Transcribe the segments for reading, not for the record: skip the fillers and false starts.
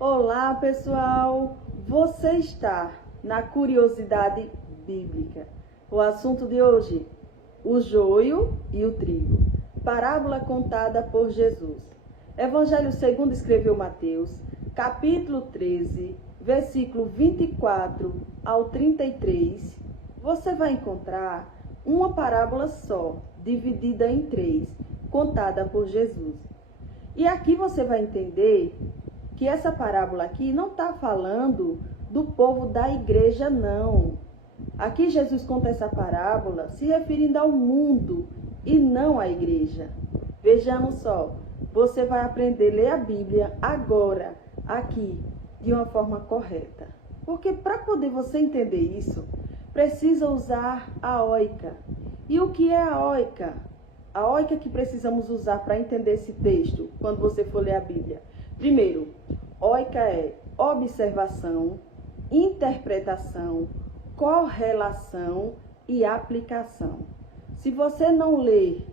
Olá, pessoal! Você está na Curiosidade Bíblica. O assunto de hoje, o joio e o trigo. Parábola contada por Jesus. Evangelho segundo escreveu Mateus, capítulo 13, versículo 24 ao 33. Você vai encontrar uma parábola só, dividida em três, contada por Jesus. E aqui você vai entender que essa parábola aqui não está falando do povo da igreja, não. Aqui Jesus conta essa parábola se referindo ao mundo e não à igreja. Vejamos só, você vai aprender a ler a Bíblia agora, aqui, de uma forma correta. Porque para poder você entender isso, precisa usar a óica. E o que é a óica? A óica que precisamos usar para entender esse texto, quando você for ler a Bíblia. Primeiro, óica é observação, interpretação, correlação e aplicação. Se você não ler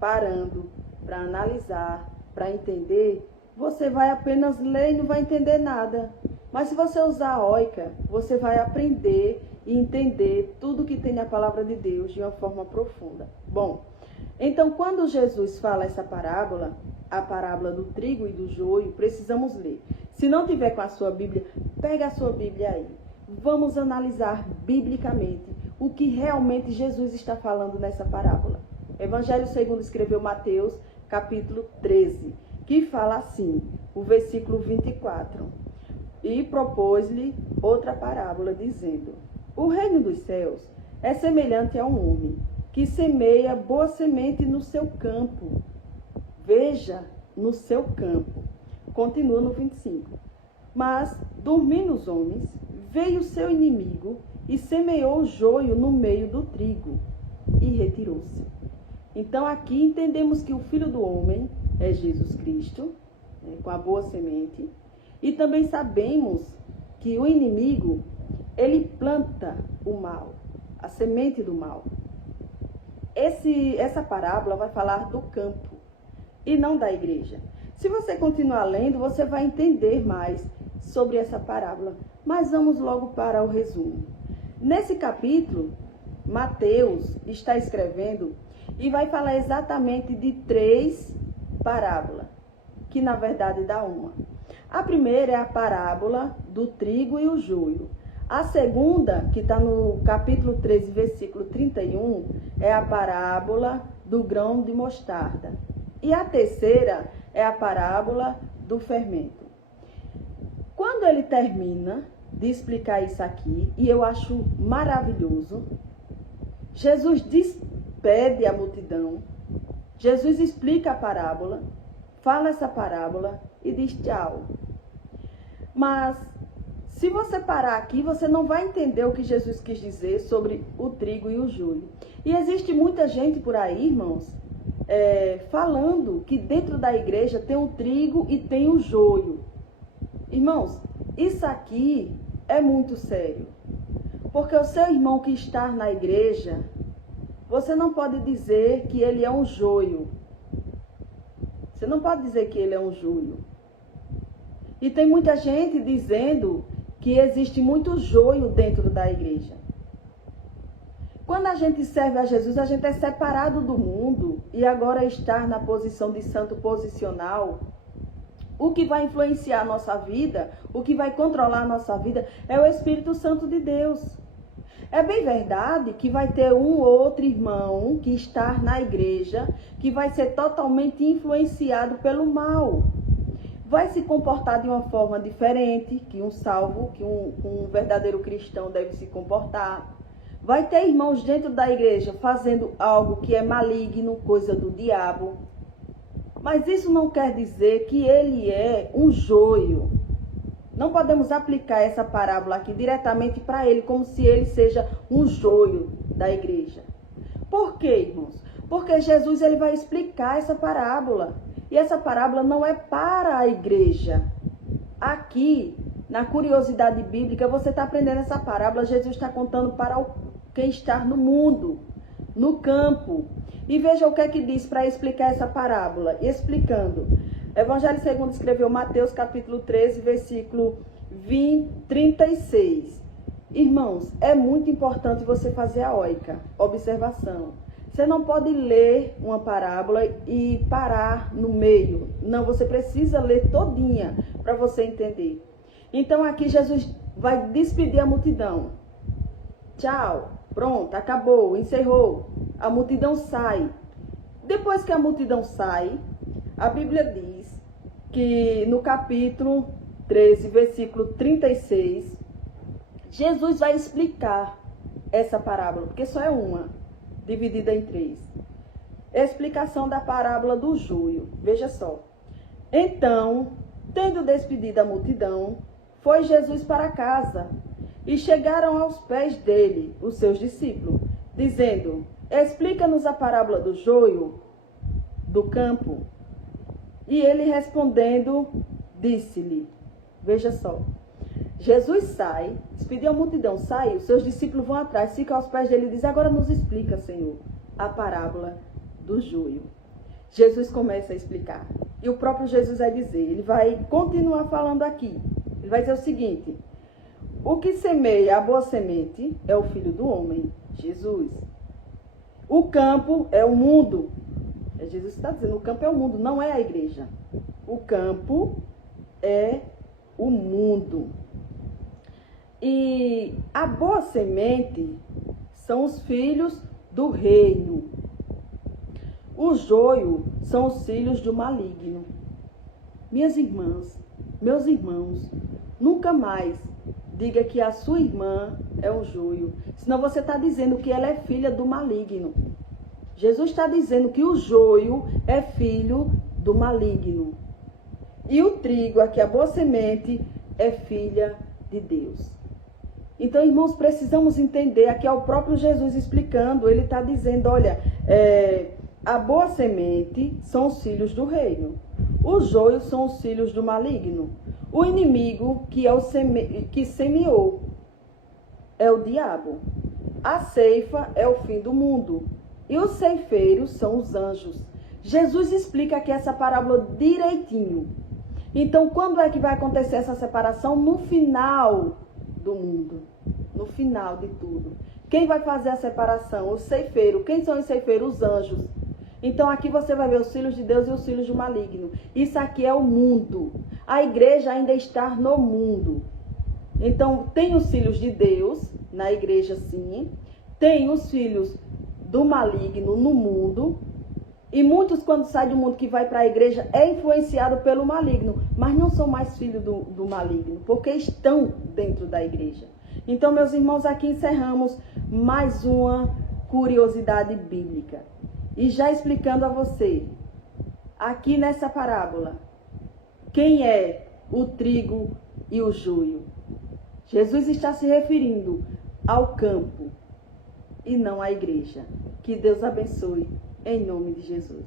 parando para analisar, para entender, você vai apenas ler e não vai entender nada. Mas se você usar a óica, você vai aprender e entender tudo que tem na palavra de Deus de uma forma profunda. Bom, então quando Jesus fala essa parábola, a parábola do trigo e do joio, precisamos ler. Se não tiver com a sua Bíblia, pega a sua Bíblia aí. Vamos analisar biblicamente o que realmente Jesus está falando nessa parábola. Evangelho segundo escreveu Mateus, capítulo 13, que fala assim, o versículo 24. E propôs-lhe outra parábola, dizendo: o reino dos céus é semelhante a um homem que semeia boa semente no seu campo. Veja, no seu campo. Continua no 25. Mas, dormindo os homens, veio o seu inimigo e semeou o joio no meio do trigo e retirou-se. Então, aqui entendemos que o Filho do Homem é Jesus Cristo, com a boa semente. E também sabemos que o inimigo, ele planta o mal, a semente do mal. Essa parábola vai falar do campo e não da igreja. Se você continuar lendo, você vai entender mais sobre essa parábola. Mas vamos logo para o resumo. Nesse capítulo, Mateus está escrevendo e vai falar exatamente de três parábolas, que na verdade dá uma. A primeira é a parábola do trigo e o joio. A segunda, que está no capítulo 13, versículo 31, é a parábola do grão de mostarda. E a terceira é a parábola do fermento. Quando ele termina de explicar isso aqui, e eu acho maravilhoso, Jesus despede a multidão, Jesus explica a parábola, fala essa parábola e diz tchau. Mas se você parar aqui, você não vai entender o que Jesus quis dizer sobre o trigo e o joio. E existe muita gente por aí, irmãos, falando que dentro da igreja tem o trigo e tem o joio. Irmãos, isso aqui é muito sério. Porque o seu irmão que está na igreja, você não pode dizer que ele é um joio. Você não pode dizer que ele é um joio. E tem muita gente dizendo que existe muito joio dentro da igreja. Quando a gente serve a Jesus, a gente é separado do mundo e agora estar na posição de santo posicional. O que vai influenciar a nossa vida, o que vai controlar a nossa vida é o Espírito Santo de Deus. É bem verdade que vai ter um ou outro irmão que está na igreja que vai ser totalmente influenciado pelo mal. Vai se comportar de uma forma diferente que um salvo, que um verdadeiro cristão deve se comportar. Vai ter irmãos dentro da igreja fazendo algo que é maligno, coisa do diabo. Mas isso não quer dizer que ele é um joio. Não podemos aplicar essa parábola aqui diretamente para ele, como se ele seja um joio da igreja. Por quê, irmãos? Porque Jesus ele vai explicar essa parábola. E essa parábola não é para a igreja. Aqui, na curiosidade bíblica, você está aprendendo essa parábola. Jesus está contando para quem está no mundo, no campo. E veja o que é que diz para explicar essa parábola. Explicando. Evangelho segundo escreveu Mateus capítulo 13, versículo 36. Irmãos, é muito importante você fazer a oica, observação. Você não pode ler uma parábola e parar no meio. Não, você precisa ler todinha para você entender. Então aqui Jesus vai despedir a multidão. Tchau, pronto, acabou, encerrou. A multidão sai. Depois que a multidão sai, a Bíblia diz que no capítulo 13, versículo 36, Jesus vai explicar essa parábola, porque só é uma, dividida em 3. Explicação da parábola do joio. Veja só. Então, tendo despedido a multidão, foi Jesus para casa, e chegaram aos pés dele, os seus discípulos, dizendo: explica-nos a parábola do joio do campo. E ele respondendo, disse-lhe, veja só, Jesus sai, despediu a multidão, sai, os seus discípulos vão atrás, ficam aos pés dele e dizem: agora nos explica, Senhor, a parábola do joio. Jesus começa a explicar. E o próprio Jesus vai dizer, ele vai continuar falando aqui. Ele vai dizer o seguinte: o que semeia a boa semente é o Filho do Homem, Jesus. O campo é o mundo. Jesus está dizendo, o campo é o mundo, não é a igreja. O campo é o mundo. E a boa semente são os filhos do reino. O joio são os filhos do maligno. Minhas irmãs, meus irmãos, nunca mais diga que a sua irmã é um joio. Senão você está dizendo que ela é filha do maligno. Jesus está dizendo que o joio é filho do maligno. E o trigo, aqui a boa semente, é filha de Deus. Então, irmãos, precisamos entender, aqui é o próprio Jesus explicando, ele está dizendo, olha, a boa semente são os filhos do reino. Os joios são os filhos do maligno. O inimigo, que é que semeou, é o diabo. A ceifa é o fim do mundo. E os ceifeiros são os anjos. Jesus explica aqui essa parábola direitinho. Então, quando é que vai acontecer essa separação? No final do mundo. No final de tudo. Quem vai fazer a separação? O ceifeiro. Quem são os ceifeiros? Os anjos. Então, aqui você vai ver os filhos de Deus e os filhos do maligno. Isso aqui é o mundo. A igreja ainda está no mundo. Então, tem os filhos de Deus, na igreja sim. Tem os filhos do maligno no mundo. E muitos, quando saem do mundo que vai para a igreja, é influenciado pelo maligno. Mas não são mais filhos do maligno, porque estão dentro da igreja. Então, meus irmãos, aqui encerramos mais uma curiosidade bíblica. E já explicando a você, aqui nessa parábola, quem é o trigo e o joio? Jesus está se referindo ao campo e não à igreja. Que Deus abençoe, em nome de Jesus.